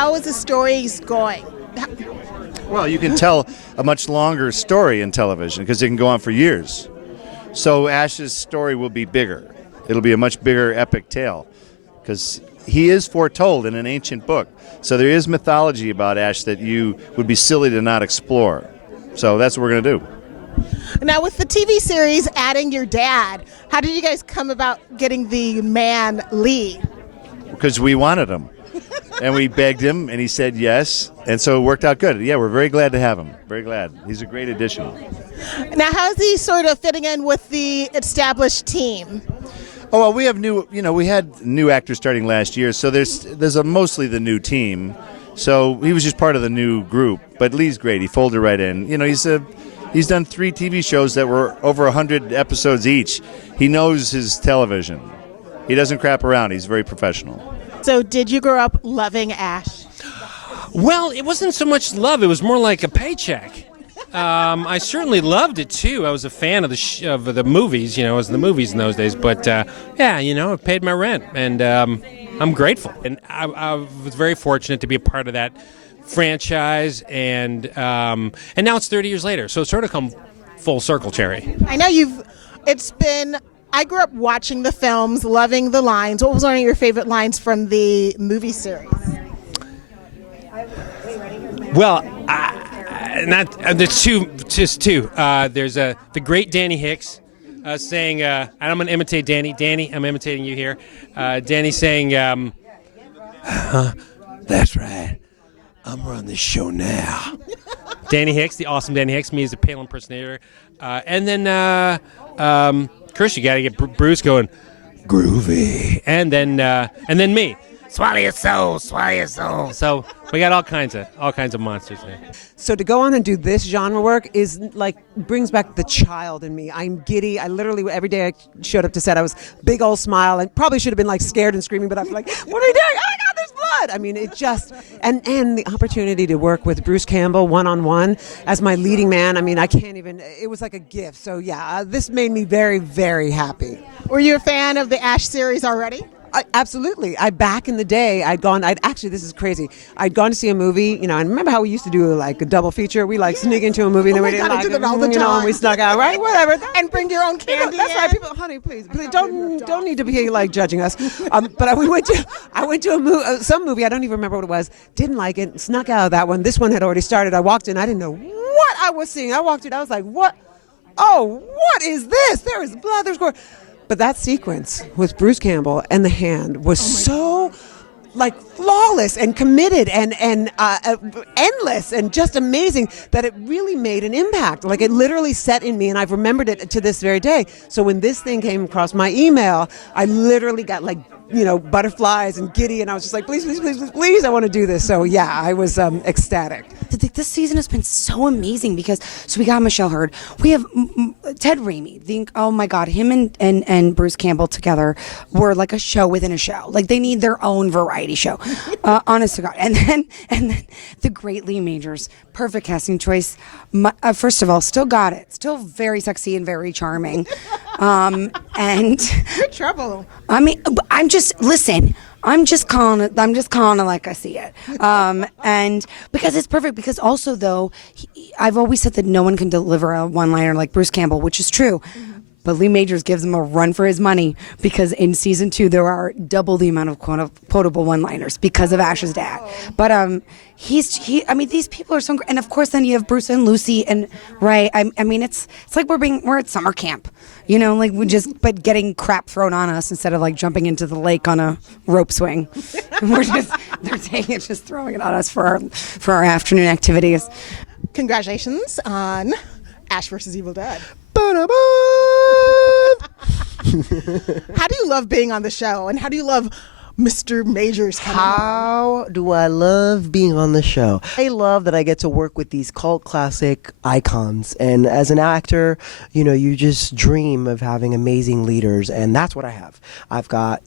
how is the stories going? Well, you can tell a much longer story in television because it can go on for years. So Ash's story will be bigger. It'll be a much bigger epic tale because he is foretold in an ancient book. So there is mythology about Ash that you would be silly to not explore. So that's what we're going to do. Now, with the TV series adding your dad, how did you guys come about getting the man lead? Because we wanted him. And we begged him, and he said yes. And so it worked out good. Yeah, we're very glad to have him. Very glad. He's a great addition. Now, how's he sort of fitting in with the established team? Oh, well, we have we had new actors starting last year, so there's mostly the new team. So he was just part of the new group. But Lee's great. He folded right in. He's done 3 TV shows that were over 100 episodes each. He knows his television. He doesn't crap around. He's very professional. So did you grow up loving Ash? Well, it wasn't so much love. It was more like a paycheck. I certainly loved it, too. I was a fan of the movies. I was in the movies in those days. But, it paid my rent. And I'm grateful. And I was very fortunate to be a part of that franchise. And now it's 30 years later. So it's sort of come full circle, Cherry. I know I grew up watching the films, loving the lines. What was one of your favorite lines from the movie series? Well, there's two. There's the great Danny Hicks saying, and I'm going to imitate Danny. Danny, I'm imitating you here. Danny saying, "That's right, I'm running the show now." Danny Hicks, the awesome Danny Hicks, me as a Paley impersonator, and then. Chris, you got to get Bruce going, groovy, and then me, swallow your soul. So we got all kinds of monsters there. So to go on and do this genre work is brings back the child in me. I'm giddy. I literally every day I showed up to set, I was big old smile and probably should have been scared and screaming, but I'm like, what are we doing? Oh my God, there's blood. I mean, it just and the opportunity to work with Bruce Campbell one-on-one as my leading man. I mean, I can't even. It was like a gift. So yeah, this made me very, very happy. Were you a fan of the Ash series already? Absolutely. Back in the day, this is crazy. I'd gone to see a movie, and remember how we used to do a double feature? We sneak into a movie and then we didn't like it, all the time. And we snuck out, right? Whatever. And bring your own candy. That's right. People, honey, please don't need to be judging us. But I went to some movie, I don't even remember what it was, didn't like it, snuck out of that one. This one had already started. I walked in, I didn't know what I was seeing. I walked in, I was like, what? Oh, what is this? There is blood, there's gore. But that sequence with Bruce Campbell and the hand was so flawless and committed and endless and just amazing that it really made an impact. It literally set in me, and I've remembered it to this very day. So when this thing came across my email, I literally got butterflies and giddy, and I was just like, please, please, please, please, please, I want to do this. So yeah, I was ecstatic. This season has been so amazing because we got Michelle Hurd, we have Ted Raimi. Oh my God, him and Bruce Campbell together were like a show within a show. They need their own variety show. Honest to God. And then the great Lee Majors, perfect casting choice. First of all, still got it. Still very sexy and very charming. And you're trouble. I mean, I'm just calling it like I see it. And because it's perfect, because also though, I've always said that no one can deliver a one-liner like Bruce Campbell, which is true. Mm-hmm. But Lee Majors gives him a run for his money because in season 2 there are double the amount of quotable one-liners because of Ash's dad. But these people are so great. And of course then you have Bruce and Lucy and Ray. I mean it's like we're at summer camp, but getting crap thrown on us instead of jumping into the lake on a rope swing. They're taking it, just throwing it on us for our afternoon activities. Congratulations on Ash vs. Evil Dead. How do you love being on the show, and how do you love Mr. Majors coming How do I love being on the show? I love that I get to work with these cult classic icons, and as an actor, you just dream of having amazing leaders, and that's what I have. I've got,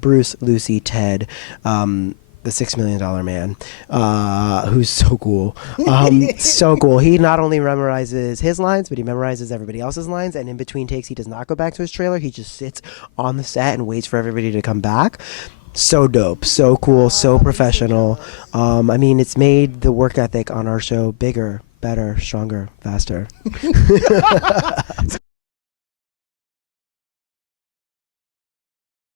Bruce, Lucy, Ted, the $6 Million Man, who's so cool. So cool. He not only memorizes his lines, but he memorizes everybody else's lines. And in between takes, he does not go back to his trailer. He just sits on the set and waits for everybody to come back. so dope, so cool, so professional. I mean, it's made the work ethic on our show bigger, better, stronger, faster.